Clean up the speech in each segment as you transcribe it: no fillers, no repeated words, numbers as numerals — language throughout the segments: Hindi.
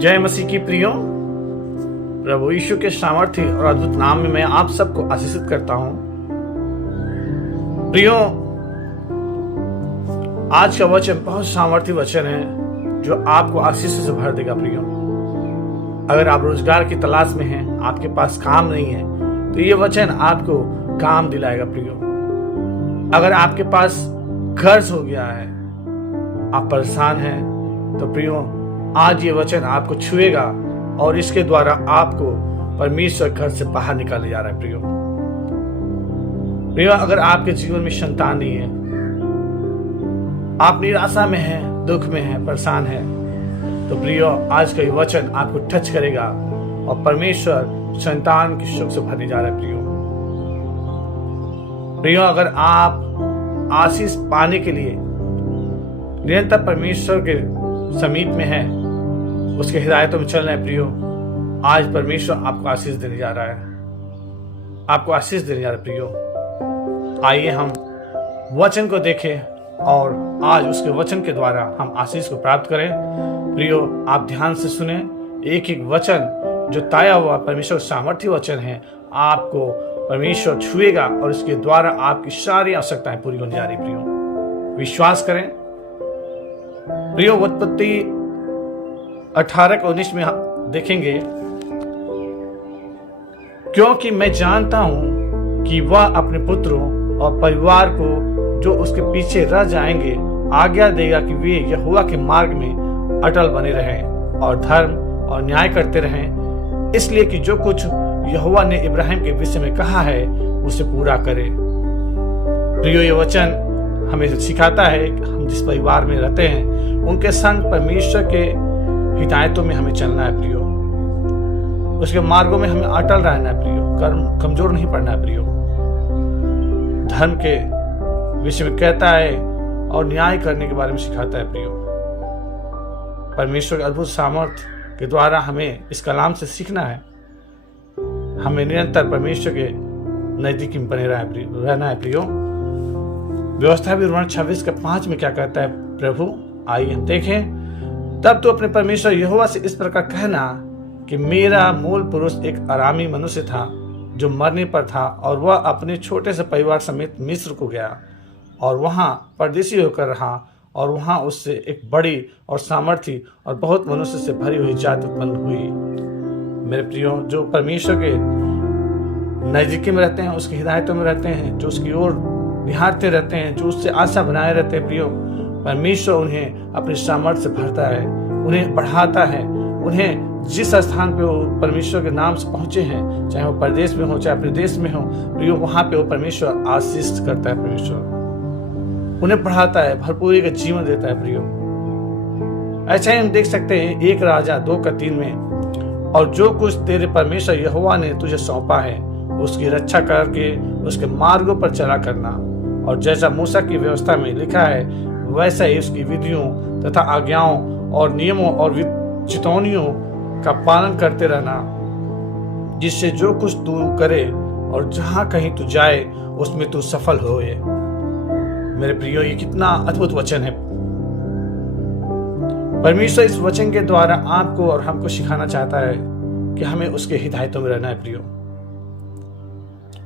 जय मसीह की प्रियो, प्रभु यीशु के सामर्थ्य और अद्भुत नाम में मैं आप सबको आशीषित करता हूं। प्रियो, आज का वचन बहुत सामर्थ्य वचन है जो आपको आशीष से भर देगा। प्रियो, अगर आप रोजगार की तलाश में हैं, आपके पास काम नहीं है, तो ये वचन आपको काम दिलाएगा। प्रियो, अगर आपके पास कर्ज हो गया है, आप परेशान हैं, तो प्रियो आज ये वचन आपको छुएगा और इसके द्वारा आपको परमेश्वर घर से बाहर निकाले जा रहा है। प्रियो, अगर आपके जीवन में संतान नहीं है, आप निराशा में हैं, दुख में हैं, परेशान हैं, तो प्रियो आज का ये वचन आपको टच करेगा और परमेश्वर संतान की सुख से भरने जा रहा है। प्रियो, अगर आप आशीष पाने के लिए निरंतर परमेश्वर के समीप में है, उसके हिदायतों में चल रहे हैं, प्रियो आज परमेश्वर आपको आशीष देने जा रहा है, आपको आशीष देने जा रहा है। प्रियो, आइए हम वचन को देखें और आज उसके वचन के द्वारा हम आशीष को प्राप्त करें। प्रियो, आप ध्यान से सुने, एक एक वचन जो ताया हुआ परमेश्वर सामर्थ्य वचन है, आपको परमेश्वर छुएगा और इसके द्वारा आपकी सारी आवश्यकताएं पूरी होने जा रही। प्रियो, विश्वास करें। प्रियो, उत्पत्ति 18:19 में देखेंगे, क्योंकि मैं जानता हूं कि वह अपने पुत्रों और परिवार को जो उसके पीछे रह जाएंगे आज्ञा देगा कि वे यहोवा के मार्ग में अटल बने रहें और धर्म और न्याय करते रहें, इसलिए कि जो कुछ यहोवा ने इब्राहिम के विषय में कहा है उसे पूरा करे। प्रियो, ये वचन हमें सिखाता है कि हम जिस परिवार में रहते हैं उनके संग परमेश्वर के हिदायतों में हमें चलना है। प्रियो, उसके मार्गों में हमें अटल रहना है। प्रियो, कमजोर नहीं पड़ना है। प्रियो, धर्म के विषय में कहता है और न्याय करने के बारे में सिखाता है। प्रियो, परमेश्वर के अद्भुत सामर्थ्य के द्वारा हमें इस कलाम से सीखना है। हमें निरंतर परमेश्वर के नजदीक बने रहना है। प्रियो, व्यवस्था विवरण 26:5 में क्या कहता है प्रभु, आइए हम देखें। तब तो अपने परमेश्वर यहोवा से इस प्रकार कहना कि मेरा मूल पुरुष एक अरामी मनुष्य था जो मरने पर था, और वह अपने छोटे से परिवार समेत मिस्र को गया और वहां परदेशी होकर रहा, और वहां उससे एक बड़ी और सामर्थी और बहुत मनुष्य से भरी हुई जाति उत्पन्न हुई। मेरे प्रियो, जो परमेश्वर के नजदीकी में रहते हैं, उसकी हिदायतों में रहते हैं, जो उसकी ओर निहारते रहते हैं, जो उससे आशा बनाए रहते हैं, प्रियो परमेश्वर उन्हें अपने सामर्थ्य से भरता है, उन्हें बढ़ाता है। उन्हें जिस स्थान पे वो परमेश्वर के नाम से पहुंचे हैं, चाहे वो परदेश में हो चाहे अपने देश में हो, प्रियो वहां पे वो परमेश्वर आशीष करता है। परमेश्वर उन्हें बढ़ाता है, भरपूरी का जीवन देता है। प्रियो, ऐसा ही हम देख सकते हैं 1 राजा 2:3 में, और जो कुछ तेरे परमेश्वर यहोवा ने तुझे सौंपा है उसकी रक्षा करके उसके मार्गों पर चला करना, और जैसा मूसा की व्यवस्था में लिखा है वैसा ही उसकी विधियों तथा आज्ञाओं और नियमों और चितौनियों का पालन करते रहना, जिससे जो कुछ तू करे और जहां कहीं तू जाए उसमें तू सफल होए। मेरे प्रियो, ये कितना अद्भुत वचन है। परमेश्वर इस वचन के द्वारा आपको और हमको सिखाना चाहता है कि हमें उसके हिदायतों में रहना है। प्रियो,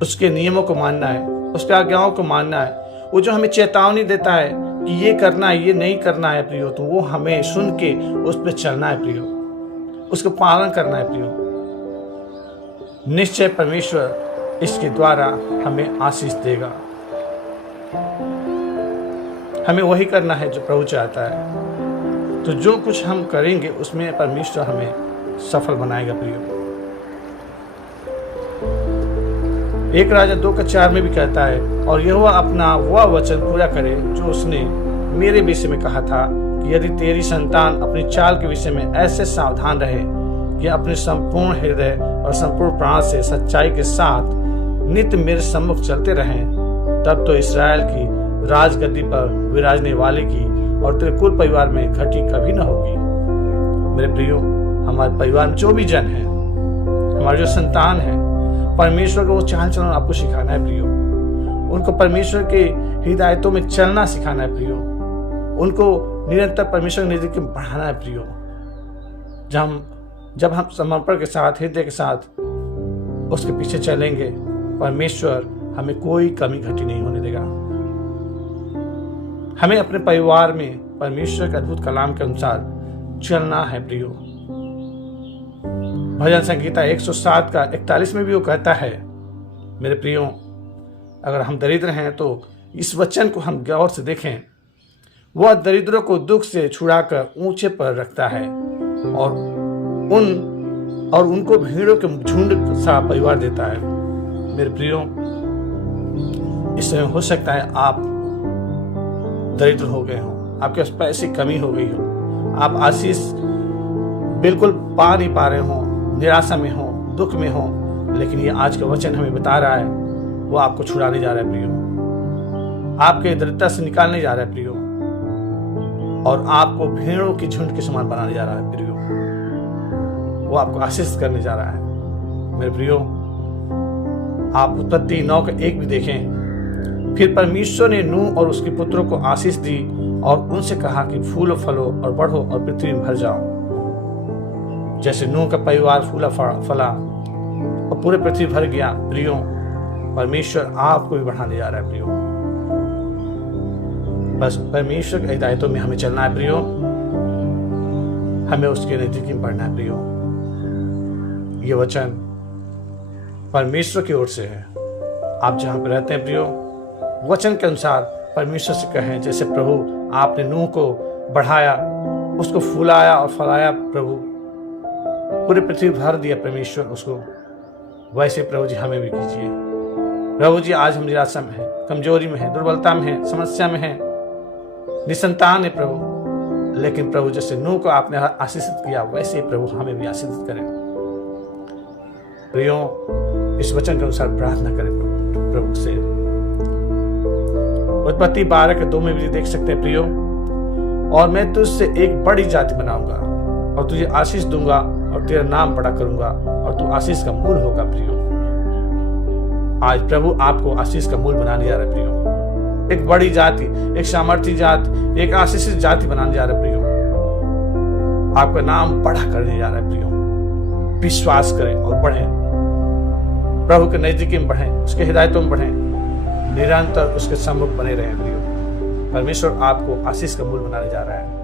उसके नियमों को मानना है, उसके आज्ञाओं को मानना है। वो जो हमें चेतावनी देता है कि ये करना है, ये नहीं करना है, प्रियो, तो वो हमें सुन के उस पर चलना है। प्रियो, उसको पालन करना है। प्रियो, निश्चय परमेश्वर इसके द्वारा हमें आशीष देगा। हमें वही करना है जो प्रभु चाहता है, तो जो कुछ हम करेंगे उसमें परमेश्वर हमें सफल बनाएगा। प्रियो, 1 राजा 2:4 में भी कहता है, और यहोवा अपना वह वचन पूरा करे जो उसने मेरे विषय में कहा था कि यदि तेरी संतान अपनी चाल के विषय में ऐसे सावधान रहे कि अपने संपूर्ण हृदय और संपूर्ण प्राण से सच्चाई के साथ नित्य मेरे सम्मुख चलते रहें, तब तो इस्राएल की राजगद्दी पर विराजने वाले की और तेरे कुल परिवार में घटी कभी न होगी। मेरे प्रियो, हमारे परिवार में जो भी जन है, हमारे जो संतान है, परमेश्वर को वो चाल चलन आपको सिखाना है। प्रियो, उनको परमेश्वर के हिदायतों में चलना सिखाना है। प्रियो, उनको निरंतर परमेश्वर के नजदीक बढ़ाना है। प्रियो, जब हम समर्पण के साथ, हृदय के साथ उसके पीछे चलेंगे, परमेश्वर हमें कोई कमी घटी नहीं होने देगा। हमें अपने परिवार में परमेश्वर के अद्भुत कलाम के अनुसार चलना है प्रियो। भजन संगीता 107 का 41 में भी वो कहता है, मेरे प्रियो, अगर हम दरिद्र हैं तो इस वचन को हम गौर से देखें। वह दरिद्रों को दुख से छुड़ाकर ऊंचे पर रखता है और उनको भीड़ों के झुंड सा परिवार देता है। मेरे प्रियो, इस समय हो सकता है आप दरिद्र हो गए हो, आपके पास पैसे की कमी हो गई हो, आप आशीष बिल्कुल पा नहीं पा रहे हो, निराशा में हो, दुख में हो, लेकिन ये आज का वचन हमें बता रहा है वो आपको छुड़ाने जा रहा है प्रियो, आपके दरिद्रता से निकालने जा रहा है प्रियो, और आपको भेड़ों की झुंड के समान बनाने जा रहा है प्रियो। वो आपको आशीष करने जा रहा है। मेरे प्रियो, आप उत्पत्ति 9:1 भी देखें। फिर परमेश्वर ने नूह और उसके पुत्रों को आशीष दी और उनसे कहा कि फूलो फलो और बढ़ो और पृथ्वी में भर जाओ। जैसे नूह का परिवार फूला फला और पूरे पृथ्वी भर गया प्रियो, परमेश्वर आपको भी बढ़ाने जा रहा है प्रियो। बस परमेश्वर की हिदायतों में हमें चलना है प्रियो, हमें उसके नजदीकी में बढ़ना है प्रियो। ये वचन परमेश्वर की ओर से है। आप जहां पर रहते हैं प्रियो, वचन के अनुसार परमेश्वर से कहें, जैसे प्रभु आपने नूह को बढ़ाया, उसको फुलाया और फलाया, प्रभु पूरी पृथ्वी भर दिया परमेश्वर उसको, वैसे प्रभु जी हमें भी कीजिए। प्रभु जी, आज हम निराशा में हैं, कमजोरी में हैं, दुर्बलता में हैं, समस्या में हैं, निसंतान है प्रभु, लेकिन प्रभु जैसे नूह को आपने आशीषित किया वैसे प्रभु हमें भी आशीषित करें। प्रियो, इस वचन के अनुसार प्रार्थना करें प्रभु से। उत्पत्ति 12:2 में भी देख सकते हैं प्रियो, और मैं तुझसे एक बड़ी जाति बनाऊंगा और तुझे आशीष दूंगा और तेरा नाम बड़ा करूंगा और तू आशीष का मूल होगा प्रियो। आज प्रभु आपको आशीष का मूल बनाने जा रहा है प्रियो। एक बड़ी जाति, एक सामर्थी जाति, एक आशीषित जाति बनाने जा रहा है प्रियो। आपका नाम बड़ा करने जा रहा है प्रियो। विश्वास करें और बढ़ें, प्रभु के नजदीकी में बढ़ें, उसके हिदायतों में बढ़ें, निरंतर उसके सम्मुख बने रहें प्रियो। परमेश्वर आपको आशीष का मूल बनाने जा रहा है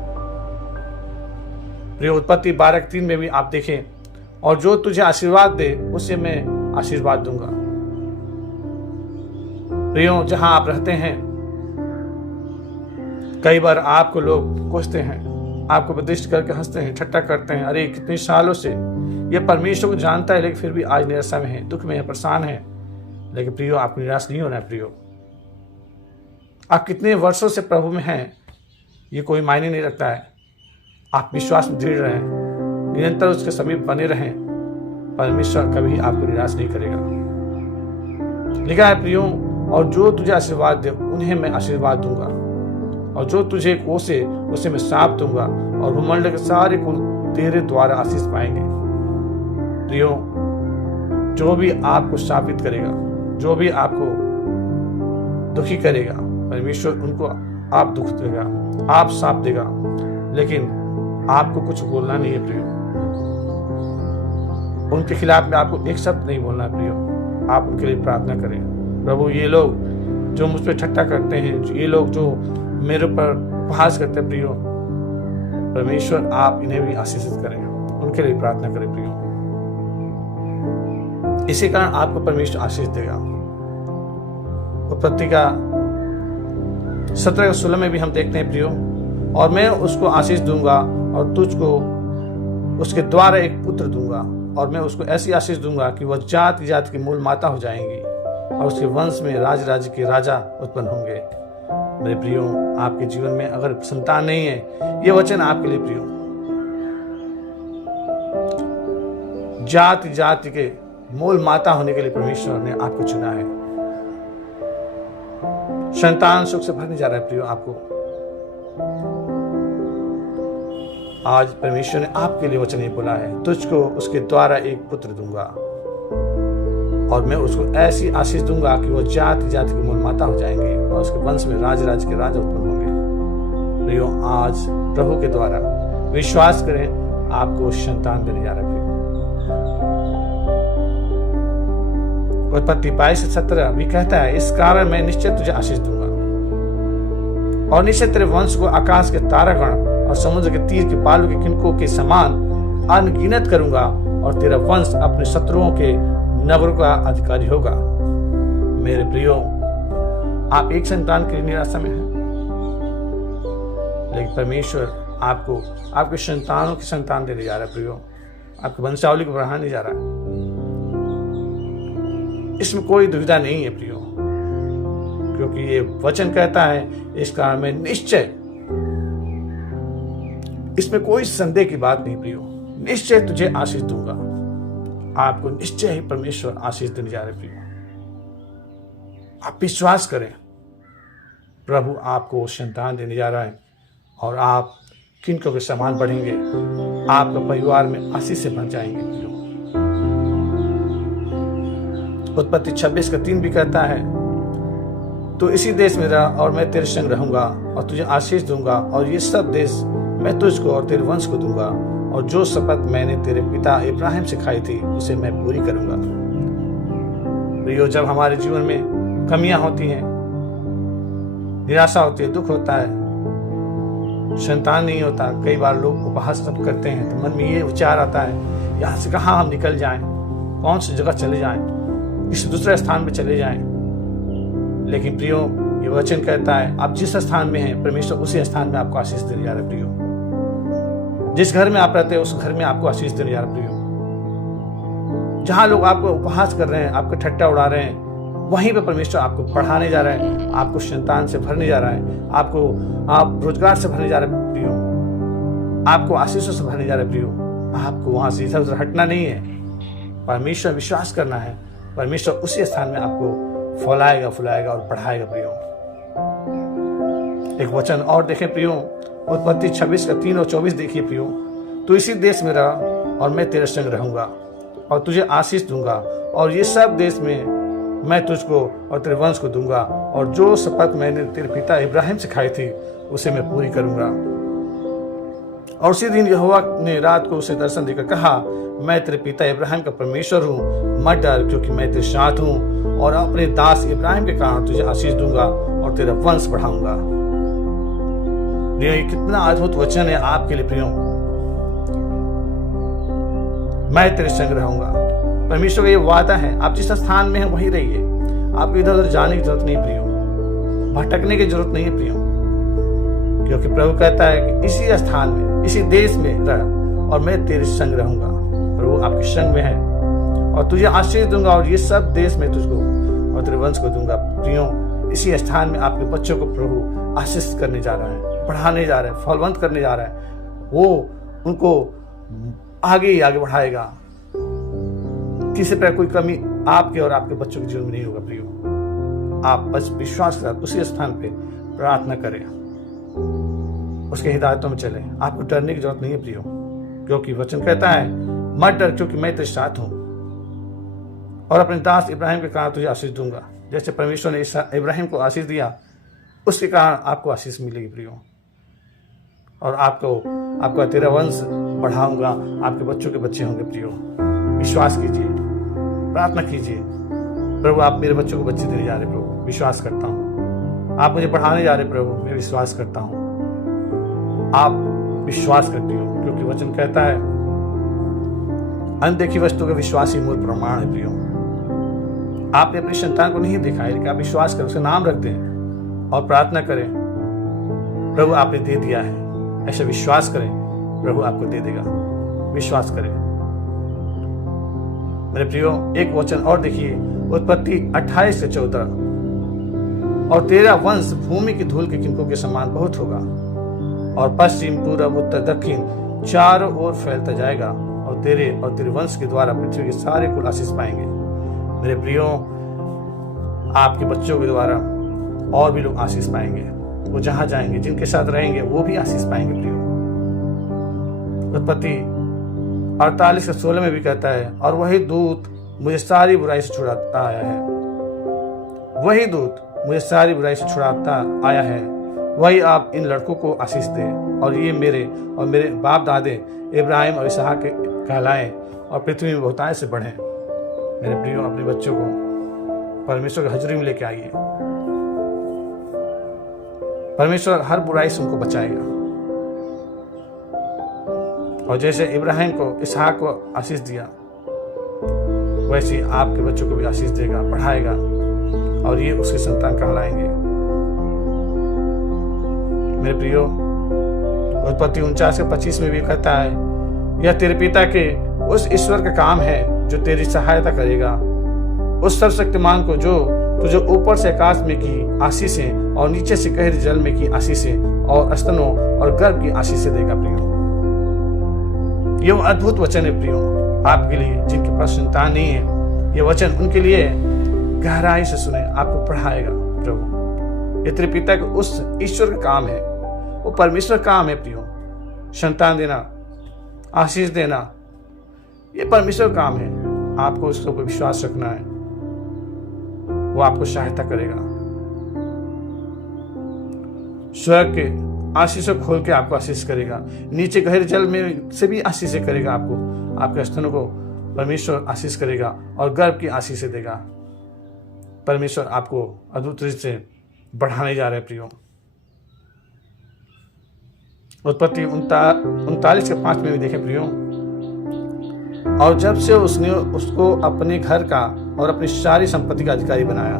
प्रियो। उत्पत्ति 12:3 में भी आप देखें, और जो तुझे आशीर्वाद दे उसे मैं आशीर्वाद दूंगा। प्रियो, जहां आप रहते हैं, कई बार आपको लोग कोसते हैं, आपको प्रतिष्ठित करके हंसते हैं, ठट्टा करते हैं, अरे कितने सालों से ये परमेश्वर को जानता है, लेकिन फिर भी आज निराशा में है, दुख में है, परेशान है। लेकिन प्रियो, आपको निराश नहीं होना है प्रियो। आप कितने वर्षों से प्रभु में हैं ये कोई मायने नहीं रखता है। आप विश्वास में दृढ़ रहें, निरंतर उसके समीप बने रहें, परमेश्वर कभी आपको निराश नहीं करेगा। लिखा है प्रियो, और जो तुझे आशीर्वाद दे उन्हें मैं आशीर्वाद दूंगा, और जो तुझे कोसे उसे मैं श्राप दूंगा, और भूमंडल के सारे कुल तेरे द्वारा आशीष पाएंगे। प्रियो, जो भी आपको श्रापित करेगा, जो भी आपको दुखी करेगा, परमेश्वर उनको आप दुख देगा, आप श्राप देगा, लेकिन आपको कुछ बोलना नहीं है प्रियो। उनके खिलाफ में आपको एक शब्द नहीं बोलना है प्रियो। आप उनके लिए प्रार्थना करें, प्रभु ये लोग जो मुझ पर ठट्टा करते हैं, ये लोग जो मेरे पर उपहास करते हैं प्रियो, परमेश्वर आप इन्हें भी आशीषित करें, उनके लिए प्रार्थना करें प्रियो। इसी कारण आपको परमेश्वर आशीष देगा। उत्पत्ति का 17:16 में भी हम देखते हैं प्रियो, और मैं उसको आशीष दूंगा और तुझको उसके द्वारा एक पुत्र दूंगा, और मैं उसको ऐसी आशीष दूंगा कि वह जाति जाति की मूल माता हो जाएंगी, और उसके वंश में राज राज्य के राजा उत्पन्न होंगे। मेरे प्रियो, आपके जीवन में अगर संतान नहीं है, ये वचन आपके लिए प्रियो। जाति जाति के मूल माता होने के लिए परमेश्वर ने आपको चुना है। संतान सुख से भरने जा रहा है प्रियो आपको। आज परमेश्वर ने आपके लिए वचन ये बोला है, तुझको उसके द्वारा एक पुत्र दूंगा, और मैं उसको ऐसी आशीष दूंगा कि वो जाति जाति की मूल माता हो जाएंगे, और उसके वंश में राज राज्य के राजा उत्पन्न होंगे। प्रियो, आज प्रभु के द्वारा विश्वास करें, आपको संतान देने जा रहा है। उत्पत्ति 22:17 भी कहता है, इस कारण मैं निश्चय तुझे आशीष दूंगा और निश्चय तेरे वंश को आकाश के तारागण और समुद्र के तीर के बालू के किनकों के समान अनगिनत करूंगा और तेरा वंश अपने शत्रुओं के नगरों का अधिकारी होगा। मेरे प्रियो, आप एक संतान के लिए निराशा में हैं, लेकिन परमेश्वर आपको आपके संतानों की संतान देने जा रहा है। प्रियो, आपकी वंशावली को बढ़ाने जा रहा है। इसमें कोई दुविधा नहीं है प्रियो, क्योंकि ये वचन कहता है, इस कारण मैं निश्चय, इसमें कोई संदेह की बात नहीं प्रियो, निश्चय तुझे आशीष दूंगा। आपको निश्चय ही परमेश्वर आशीष देने जा रहे प्रियो। आप विश्वास करें, प्रभु आपको संतान देने जा रहा है और आप किनको के समान बढ़ेंगे, आपका परिवार में आशीष से भर जाएंगे प्रियो। उत्पत्ति 26:3 भी कहता है, तो इसी देश में रह और मैं तेरे संग रहूंगा और तुझे आशीष दूंगा और ये सब देश मैं तुझको और तेरे वंश को दूंगा और जो शपथ मैंने तेरे पिता इब्राहिम से खाई थी उसे मैं पूरी करूंगा। प्रियो, जब हमारे जीवन में कमियां होती हैं, निराशा होती है, दुख होता है, संतान नहीं होता, कई बार लोग उपहास करते हैं, तो मन में ये विचार आता है, यहाँ से कहाँ हम निकल जाएं, कौन सी जगह चले जाएं, किसी दूसरे स्थान पे चले जाएं। लेकिन प्रियो, ये वचन कहता है, आप जिस स्थान में हैं, परमेश्वर उसी स्थान में आपको आशीष देने जा रहा है प्रियो। जिस घर में आप रहते हैं, उस घर में आपको आशीष देने जा रहा है प्रियो। जहां लोग आपको उपहास कर रहे हैं, आपको ठट्टा उड़ा रहे हैं, वहीं पे परमेश्वर आपको पढ़ाने जा रहा है, आपको संतान से भरने जा रहा है, आप रोजगार से भरने जा रहे हैं प्रियो, आपको आशीषों से भरने जा रहे हैं प्रियो। आपको वहां से इधर उधर हटना नहीं है, परमेश्वर विश्वास करना है, परमेश्वर उसी स्थान में आपको फैलाएगा, फुलाएगा और बढ़ाएगा प्रियो। एक वचन और देखें प्रियो, उत्पत्ति 26:3 और 24 देखिए प्रियो, तू इसी देश में रह और मैं तेरे संग रहूंगा और तुझे आशीष दूंगा और ये सब देश में मैं तुझको और तेरे वंश को दूंगा और जो शपथ मैंने तेरे पिता इब्राहिम से खाई थी उसे मैं पूरी करूंगा। और उसी दिन यहोवा ने रात को उसे दर्शन देकर कहा, मैं तेरे पिता इब्राहिम का परमेश्वर हूँ, मत डर, क्योंकि मैं तेरे साथ हूँ और अपने दास इब्राहिम के कारण तुझे आशीष दूंगा और तेरा वंश बढ़ाऊंगा। प्रियो, ये कितना अद्भुत वचन है आपके लिए प्रियो। मैं तेरे संग रहूंगा, परमेश्वर का ये वादा है। आप जिस स्थान में हैं वहीं रहिए, आपको इधर उधर जाने की जरूरत नहीं प्रियो, भटकने की जरूरत नहीं है प्रियो, क्योंकि प्रभु कहता है कि इसी स्थान में, इसी देश में रह और मैं तेरे संग रहूंगा। प्रभु आपके संग में है और तुझे आशीष दूंगा और ये सब देश में तुझको और तेरे वंश को दूंगा। प्रियो, इसी स्थान में आपके बच्चों को प्रभु आशीष करने जा रहा है, बढ़ाने जा रहा है, फलवंत करने जा रहा है। वो उनको आगे ही आगे बढ़ाएगा। किसी प्रकार कोई कमी आपके और आपके बच्चों के जीवन में नहीं होगा प्रियो। आप बस विश्वास के साथ उसी स्थान पे प्रार्थना करें, उसके हिदायतों में चलें। आपको डरने की जरूरत नहीं है प्रियो, क्योंकि वचन कहता है, मत डर, क्योंकि मैं तेरे साथ हूं और अपने दास इब्राहिम के कारण तुझे आशीष दूंगा। जैसे परमेश्वर ने इब्राहिम को आशीष दिया, उसके कारण आपको आशीष मिलेगी प्रियो। और आपका तेरा वंश बढ़ाऊंगा, आपके बच्चों के बच्चे होंगे प्रियो। विश्वास कीजिए, प्रार्थना कीजिए, प्रभु आप मेरे बच्चों को बच्चे देने जा रहे प्रभु, विश्वास करता हूँ। आप मुझे बढ़ाने जा रहे प्रभु, मैं विश्वास करता हूँ। आप विश्वास करती हो, क्योंकि वचन कहता है, अनदेखी वस्तु का विश्वास ही मूल प्रमाण है प्रियो। आपने अपनी संतान को नहीं देखा है, लेकिन आप विश्वास करें, उसका नाम रख दें और प्रार्थना करें, प्रभु आपने दे दिया है। ऐसा विश्वास करें, प्रभु आपको दे देगा। विश्वास करें मेरे प्रियो। एक वचन और देखिए, उत्पत्ति 28:14, और तेरा वंश भूमि की धूल के किनकों के समान बहुत होगा और पश्चिम, पूरब, उत्तर, दक्षिण चारों ओर फैलता जाएगा और तेरे वंश के द्वारा पृथ्वी के सारे कुल आशीष पाएंगे। मेरे प्रियो, आपके बच्चों के द्वारा और भी लोग आशीष पाएंगे। वो जहां जाएंगे, जिनके साथ रहेंगे, वो भी आशीष पाएंगे प्रियो। उत्पत्ति 48:16 में भी कहता है, और वही दूत मुझे सारी बुराई से छुड़ाता आया है। वही दूत मुझे सारी बुराई से छुड़ाता आया है, वही आप इन लड़कों को आशीष दे और ये मेरे और मेरे बाप दादे इब्राहिम और इसहाक कहलाएं और पृथ्वी में बहुतायत से बढ़ें। मेरे प्रियो, अपने बच्चों को परमेश्वर की हजूरी में लेके आइए। परमेश्वर हर बुराई से उनको बचाएगा। और जैसे इब्राहिम को इसहाक को आशीष दिया, वैसे ही आपके बच्चों को भी आशीष देगा, पढ़ाएगा और ये उसके संतान कहलाएंगे। मेरे प्रियो, उत्पत्ति 49:25 में भी कहता है, यह तेरे पिता के उस ईश्वर का काम है जो तेरी सहायता करेगा, उस सर्वशक्तिमान को जो तुझे ऊपर से आकाश में की आशीषें और नीचे से गहरे जल में की आशीषें और स्तनों और गर्भ की आशीषें देगा। प्रियो, ये वो अद्भुत वचन है प्रियो आपके लिए, जिनके पास संतान नहीं है। ये वचन उनके लिए गहराई से सुने, आपको पढ़ाएगा। प्रभु, ये तेरे पिता के उस ईश्वर का काम है, वो परमेश्वर काम है प्रियो। संतान देना, आशीष देना, ये परमेश्वर काम है। आपको उसके ऊपर विश्वास रखना है, वो आपको सहायता करेगा। स्वर्ग के आशीषों खोल के आपको आशीष करेगा, नीचे गहरे जल में से भी आशीष करेगा। आपको, आपके स्तनों को परमेश्वर आशीष करेगा और गर्भ की आशीष देगा। परमेश्वर आपको अद्भुत रीति से बढ़ाने जा रहे हैं प्रियो। उत्पत्ति 39:5 में भी देखें प्रियो, और जब से उसने उसको अपने घर का और अपनी सारी संपत्ति का अधिकारी बनाया,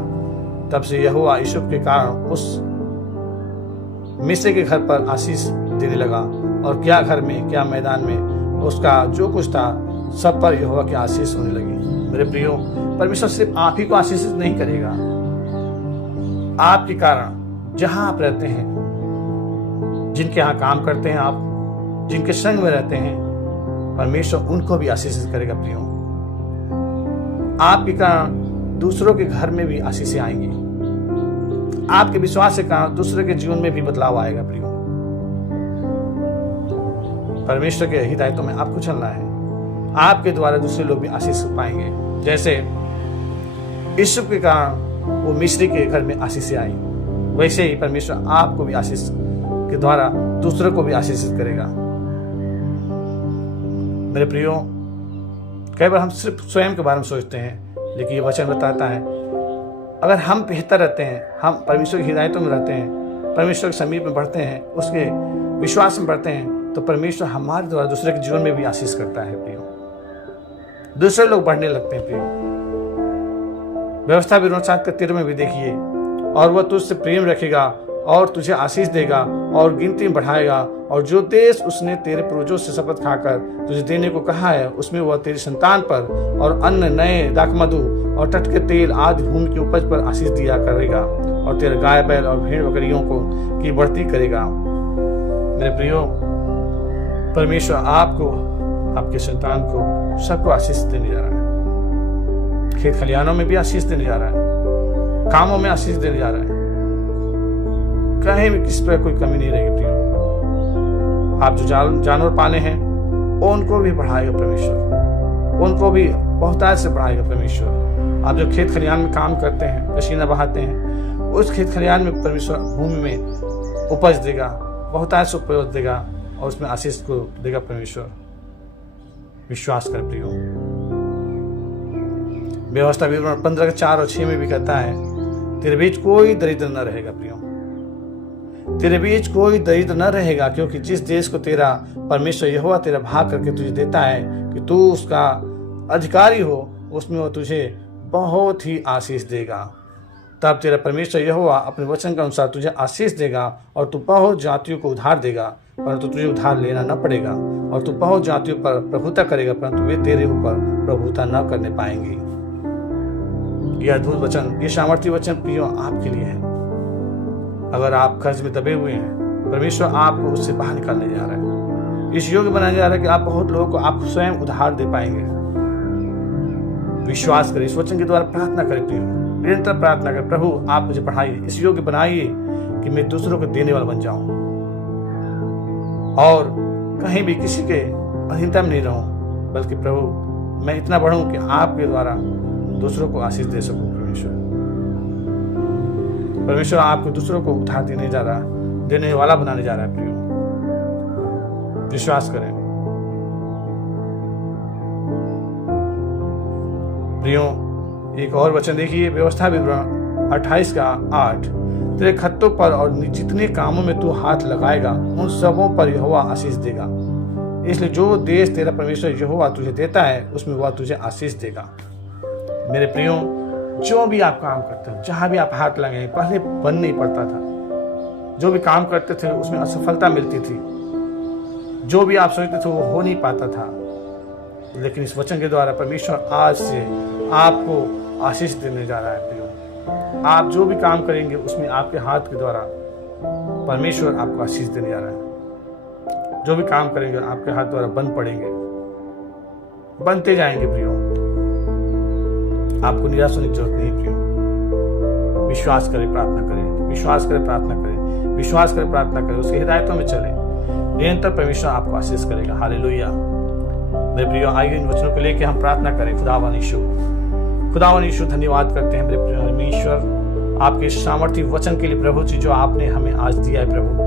तब से यहोवा यूसुफ के कारण उस मिस्र के घर पर आशीष देने लगा, और क्या घर में क्या मैदान में उसका जो कुछ था सब पर यहोवा की आशीष होने लगी। मेरे प्रियो, परमेश्वर सिर्फ आप ही को आशीष नहीं करेगा, आपके कारण जहां आप रहते हैं, जिनके यहाँ काम करते हैं आप, जिनके संग में रहते हैं, परमेश्वर उनको भी आशीषित करेगा। प्रियो, आपके कारण दूसरों के घर में भी आशीषें आएंगी। आपके विश्वास के कारण दूसरे के जीवन में भी बदलाव आएगा। प्रियो, परमेश्वर के हिदायतों में आपको चलना है, आपके द्वारा दूसरे लोग भी आशीष पाएंगे। जैसे यूसुफ के कारण वो मिस्री के घर में आशीषें आई, वैसे ही परमेश्वर आपको भी आशीष के द्वारा दूसरों को भी आशीषित करेगा। मेरे प्रियो, कई बार हम सिर्फ स्वयं के बारे में सोचते हैं, लेकिन ये वचन बताता है अगर हम बेहतर रहते हैं, हम परमेश्वर की हिदायतों में रहते हैं, परमेश्वर के समीप में बढ़ते हैं, उसके विश्वास में बढ़ते हैं, तो परमेश्वर हमारे द्वारा दूसरे के जीवन में भी आशीष करता है। प्रियो, दूसरे लोग बढ़ने लगते हैं। प्रियो, व्यवस्था विवरण 7:13 में भी देखिए, और वह तुझसे प्रेम रखेगा और तुझे आशीष देगा और गिनती में बढ़ाएगा, और जो देश उसने तेरे पूर्वजों से शपथ खाकर तुझे देने को कहा है, उसमें वह तेरी संतान पर और अन्न, नए दाखमधु और टटके तेल आदि भूमि की उपज पर आशीष दिया करेगा, और तेरे गाय बैल और भेड़ बकरियों को की बढ़ती करेगा। मेरे प्रियो, परमेश्वर आपको, आपके संतान को, सबको आशीष देने जा रहा है। खेत खलिहानों में भी आशीष देने जा रहा है, कामों में आशीष देने जा रहा है, कहीं भी किसी पर कोई कमी नहीं रहेगी। प्रियो, आप जो जानवर पाले हैं उनको भी बढ़ाएगा परमेश्वर, उनको भी बहुतायत से बढ़ाएगा परमेश्वर। आप जो खेत खलिहान में काम करते हैं, पसीना बहाते हैं, उस खेत खलिहान में परमेश्वर भूमि में उपज देगा, बहुतायत से उपज देगा और उसमें आशीष को देगा परमेश्वर। विश्वास कर प्रियो। व्यवस्था विवरण 15:4 और 6 में भी कहता है, तेरे बीच कोई दरिद्र न रहेगा। प्रियो, तेरे बीच कोई दरिद्र न रहेगा, क्योंकि जिस देश को तेरा परमेश्वर यहोवा तेरा भाग करके तुझे देता है कि तू उसका अधिकारी हो, उसमें वो तुझे बहुत ही आशीष देगा। तब तेरा परमेश्वर यहोवा अपने वचन के अनुसार तुझे आशीष देगा, और तू बहुत जातियों को उधार देगा, परंतु तुझे उधार लेना न पड़ेगा, और तू बहुत जातियों पर प्रभुता करेगा, परंतु वे तेरे ऊपर प्रभुता न करने पाएंगे। यह अद्भुत वचन, ये सामर्थ्य वचन प्रियो आपके लिए है। अगर आप कर्ज में दबे हुए हैं, परमेश्वर आपको उससे बाहर निकालने जा रहा है, इस योग्य बनाने जा रहा है कि आप बहुत लोगों को आप स्वयं उधार दे पाएंगे। विश्वास करें, इस वचन के द्वारा प्रार्थना करें प्रियो, निरंतर प्रार्थना करें, प्रभु आप मुझे बढ़ाइए, इस योग्य बनाइए कि मैं दूसरों को देने वाला बन जाऊं और कहीं भी किसी के अधीनता में नहीं रहूं, बल्कि प्रभु मैं इतना बढ़ूं कि आपके द्वारा दूसरों को आशीष दे सकूं। परमेश्वर आपको दूसरों को उधार देने जा रहा है, देने वाला बनाने जा रहा है प्रियो। विश्वास करें। प्रियो, एक और वचन देखिए, व्यवस्था विवरण 28:8। तेरे खत्तों पर और जितने कामों में तू हाथ लगाएगा उन सबों पर यहोवा आशीष देगा। इसलिए जो देश तेरा परमेश्वर यहोवा तुझे देता है उसमें वह तुझे आशीष देगा। मेरे प्रियो, जो भी आप काम करते हो, जहां भी आप हाथ लगाए, पहले बन नहीं पड़ता था। जो भी काम करते थे उसमें असफलता मिलती थी। जो भी आप सोचते थे वो हो नहीं पाता था। लेकिन इस वचन के द्वारा परमेश्वर आज से आपको आशीष देने जा रहा है। प्रियो, आप जो भी काम करेंगे उसमें आपके हाथ के द्वारा परमेश्वर आपको आशीष देने जा रहा है। जो भी काम करेंगे आपके हाथ द्वारा बन पड़ेंगे, बनते जाएंगे। प्रियो, आपको निराश होने की जरूरत नहीं। प्रियो, विश्वास करें, प्रार्थना करें, विश्वास करें, प्रार्थना करें, विश्वास करें, प्रार्थना करें, उसकी हिदायतों में चले, निरंतर परमेश्वर आपको आशीष करेगा। हालेलुया। मेरे प्रियो, आइए इन वचनों को लेकर हम प्रार्थना करें। खुदावन यीशु, धन्यवाद करते हैं मेरे परमेश्वर आपके सामर्थ्य वचन के लिए प्रभु जी, जो आपने हमें आज दिया है। प्रभु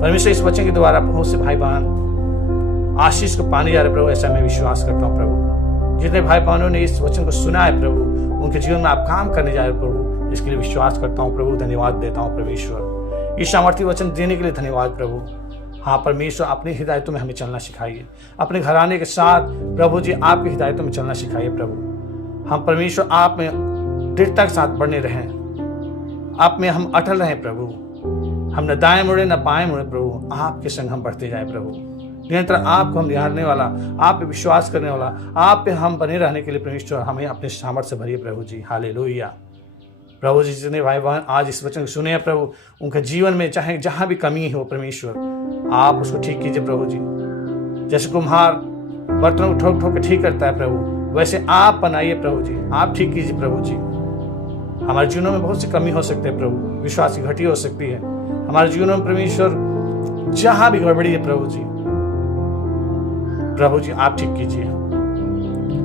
परमेश्वर, इस वचन के द्वारा बहुत से भाई बहन आशीष को पाने जा रहे प्रभु, ऐसा मैं विश्वास करता हूँ। प्रभु, जितने भाई बहनों ने इस वचन को सुना है प्रभु, उनके जीवन में आप काम करने जा रहे प्रभु, इसके लिए विश्वास करता हूँ प्रभु। धन्यवाद देता हूँ परमेश्वर, इस सामर्थ्य वचन देने के लिए धन्यवाद प्रभु। हाँ परमेश्वर, अपनी हिदायतों में हमें चलना सिखाइए। अपने घराने के साथ प्रभु जी आपकी हिदायतों में चलना सिखाइए प्रभु। हम परमेश्वर आप में दृढ़ता के साथ बढ़ने रहें, आप में हम अटल रहें प्रभु। हम न दाएं मुड़े न बाएं मुड़े प्रभु, आपके संग हम बढ़ते जाए प्रभु। निरंतर आपको हम निहारने वाला, आप पे विश्वास करने वाला, आप पे हम बने रहने के लिए परमेश्वर हमें अपने सामर्थ्य से भरिए प्रभु जी। हालेलुया। प्रभु जी, जितने भाई बहन आज इस वचन को सुने हैं प्रभु, उनके जीवन में चाहे जहां भी कमी हो परमेश्वर, आप उसको ठीक कीजिए प्रभु जी। जैसे कुम्हार बर्तनों को ठोक ठोक के ठीक करता है प्रभु, वैसे आप बनाइए प्रभु जी, आप ठीक कीजिए प्रभु जी। हमारे जीवनों में बहुत सी कमी हो सकती है प्रभु, विश्वास की घटी हो सकती है हमारे जीवनों में परमेश्वर। जहां भी गड़बड़ी है प्रभु जी आप ठीक कीजिए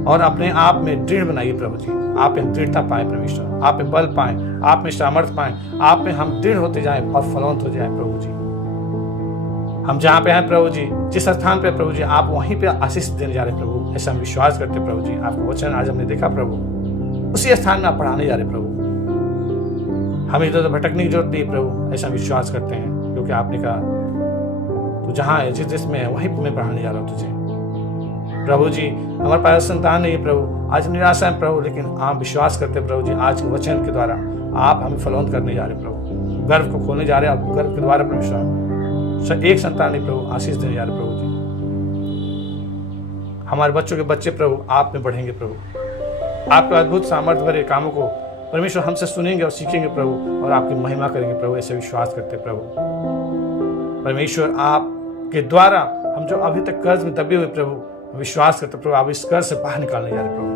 और अपने आप में दृढ़ बनाइए प्रभु जी। आप में दृढ़ता पाए परमेश्वर, आप में बल पाए, आप में सामर्थ्य पाए, आप में हम दृढ़ होते जाएं और फलवंत हो जाए प्रभु जी। हम जहाँ पे हैं प्रभु जी, जिस स्थान पे प्रभु जी, आप वहीं पे आशीष देने जा रहे प्रभु, ऐसा हम विश्वास करते प्रभु जी। आपका वचन आज हमने देखा प्रभु, उसी स्थान में आप पढ़ाने जा रहे प्रभु। हमें इधर भटकने की जरूरत नहीं प्रभु, ऐसा विश्वास करते हैं, क्योंकि आपने कहा तू जहाँ है, जिस देश में है, वहीं मैं पढ़ाने जा रहा हूँ तुझे प्रभु जी। हमारे पास संतान नहीं है प्रभु, आज निराशा है प्रभु, लेकिन आप विश्वास करते प्रभु जी, आज के वचन के द्वारा आप हमें फलवंत करने जा रहे प्रभु, गर्व को खोलने जा रहे हैं। आप गर्व के द्वारा परमेश्वर एक संतान नहीं प्रभु आशीष देने जा रहे प्रभु जी। हमारे बच्चों के बच्चे प्रभु आप में बढ़ेंगे प्रभु, आपके अद्भुत सामर्थ्य भरे कामों को परमेश्वर हमसे सुनेंगे और सीखेंगे प्रभु, और आपकी महिमा करेंगे प्रभु, ऐसे विश्वास करते प्रभु। परमेश्वर आपके द्वारा हम जो अभी तक कर्ज में दबे हुए प्रभु, विश्वास करते प्रभु, आप इस कर्ज से बाहर निकालने जा रहे प्रभु,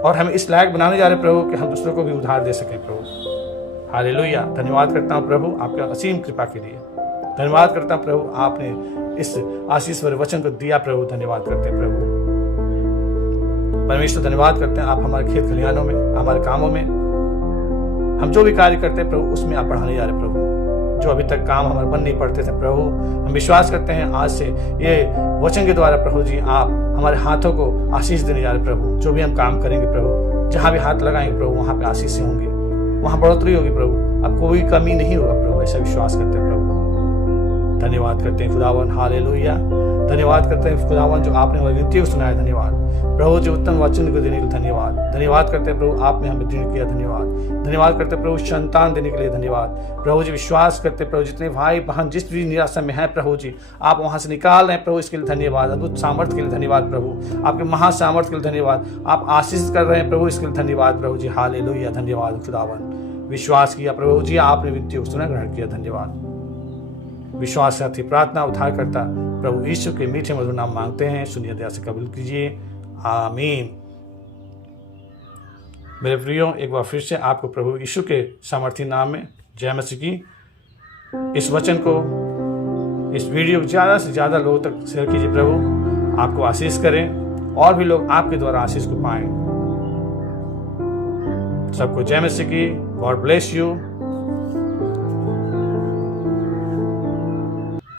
और हमें इस लायक बनाने जा रहे प्रभु कि हम दूसरों को भी उधार दे सकें प्रभु। हालेलुया। धन्यवाद करता हूँ प्रभु आपके असीम कृपा के लिए। धन्यवाद करता हूँ प्रभु, आपने इस आशीष भरे वचन को दिया प्रभु। धन्यवाद करते हैं प्रभु परमेश्वर, धन्यवाद करते हैं आप हमारे खेत खलिहानों में, हमारे कामों में, हम जो भी कार्य करते हैं प्रभु, उसमें आप बढ़ाने जा रहे प्रभु। जो अभी तक काम हमारे बन नहीं पड़ते थे प्रभु, हम विश्वास करते हैं आज से ये वचन के द्वारा प्रभु जी आप हमारे हाथों को आशीष देने जा रहे प्रभु। जो भी हम काम करेंगे प्रभु, जहाँ भी हाथ लगाएंगे प्रभु, वहाँ पे आशीष होंगे, वहाँ बढ़ोतरी होगी प्रभु, अब कोई कमी नहीं होगा प्रभु, ऐसा विश्वास करते हैं प्रभु। धन्यवाद करते हैं खुदावन। हालेलुया। धन्यवाद करते हैं खुदावन, जो आपने हमारी विनती को सुनाया। धन्यवाद प्रभु जी, उत्तम वचन को देने के लिए धन्यवाद। धन्यवाद करते हैं प्रभु, आपने हमें दृढ़ किया। धन्यवाद। धन्यवाद करते हैं प्रभु, संतान देने के लिए धन्यवाद प्रभु जी। विश्वास करते प्रभु, जितने भाई बहन जिस भी निराशा में है प्रभु जी, आप वहां से निकाल रहे हैं प्रभु, इसके लिए धन्यवाद। अद्भुत सामर्थ्य के लिए धन्यवाद प्रभु, आपके महासामर्थ्य के लिए धन्यवाद। आप आशीष कर रहे हैं प्रभु, इसके लिए धन्यवाद प्रभु जी। हालेलुया। धन्यवाद खुदावन। विश्वास किया प्रभु जी, आपने विनती को सुना, ग्रहण किया। धन्यवाद। विश्वास साथी प्रार्थना उद्धार करता प्रभु यीशु के मीठे मधुर नाम मांगते हैं, सुनिए दया से कबूल कीजिए। आमीन। मेरे प्रियो, एक बार फिर से आपको प्रभु यीशु के सामर्थी नाम में जय मसीह की। इस वचन को, इस वीडियो को ज़्यादा से ज़्यादा लोगों तक शेयर कीजिए प्रभु, आपको आशीष करें और भी लोग आपके द्वारा आशीष को पाएं। सबको जय मसीह की। God bless you.